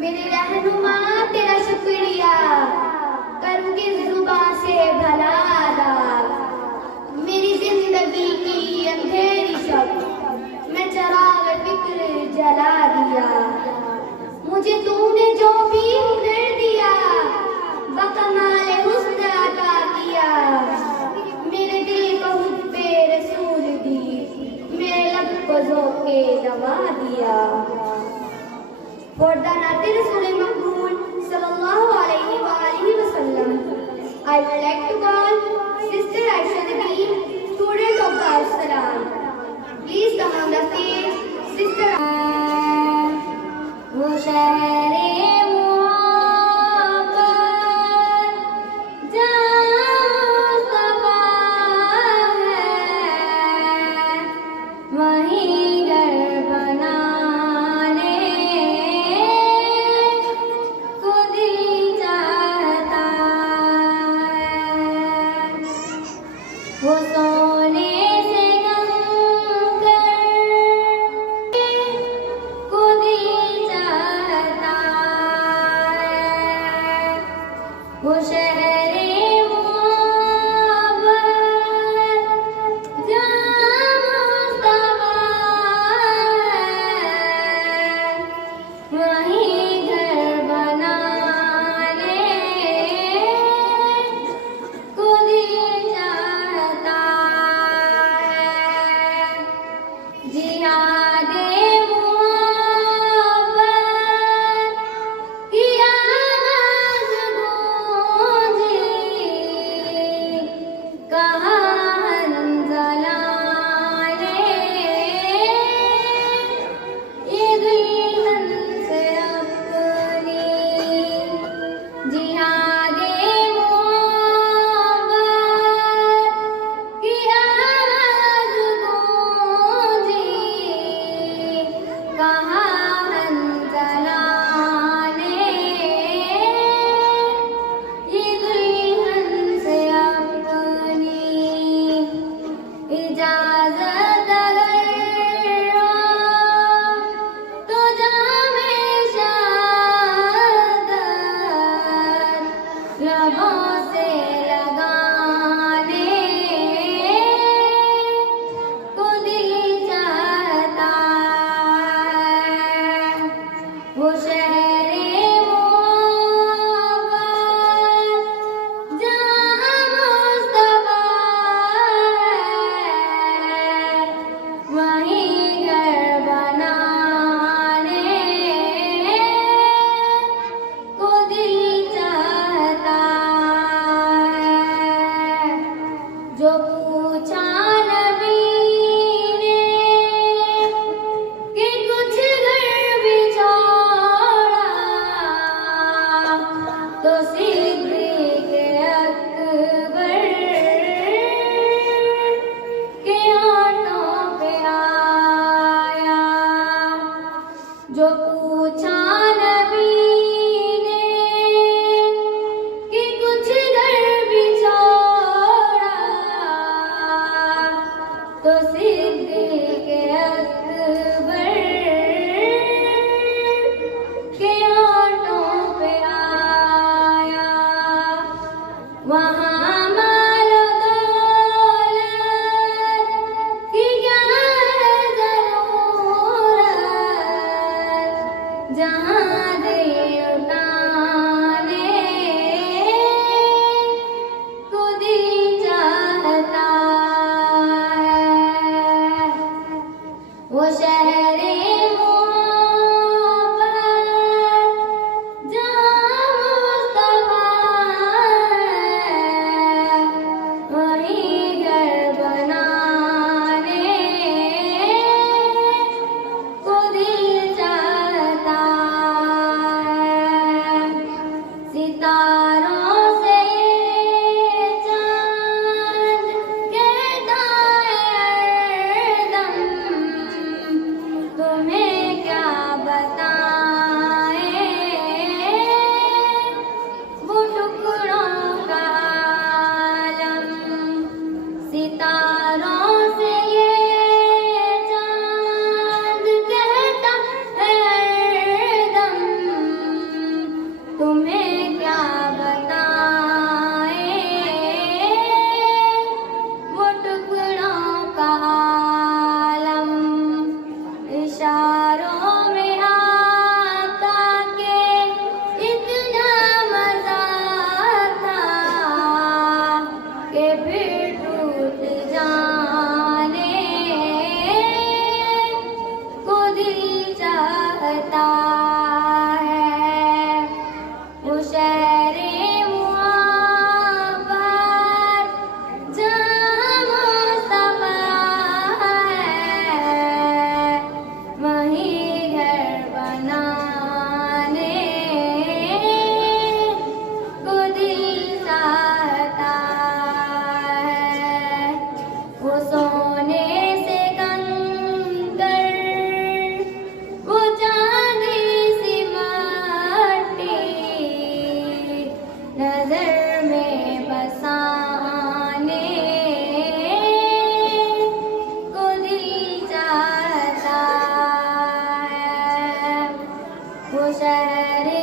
मेरे रहनुमा तेरा शुक्रिया, करूँ किस जुबान से भला अदा। मेरी जिंदगी की अंधेरी शब मैं चराग फिक्र जला दिया। मुझे तूने जो भी हुनर दिया बकमाल हुस्न अता किया। मेरे दिल को हुब्बे रसूल दी, मेरे लब को ज़ौक़े दवा दिया। For the Nabi Rasul Maqbool sallallahu alayhi wa alihi wa sallam, I would like to call Sister Aisha Nabi, student of the Al-Salam. Please come on the stage, Sister. वो शहरे वो सोने से गम कर को दिल चाहता है। वो शहरे मोहब्बत जहाँ मुस्तफा है, वहीं घर बनाने को दिल चाहता है। जिहादे मोहब्बत की आवाज़ गूंजी, कहाँ हंज़ला ने ये दुल्हन से अपनी। जिहादे मोहब्बत की आवाज़ गूंजी, कहाँ हंज़ला ने ये दुल्हन से अपनी। इजाज़त अगर हो तो जामे शहादत लबों से लगाने को दिल चाहता है। वो शहरे मोहब्बत जहाँ मुस्तफा है, वहीं घर बनाने को दिल चाहता है। जो पूछा नबी ने कि कुछ घर भी छोड़ा शहर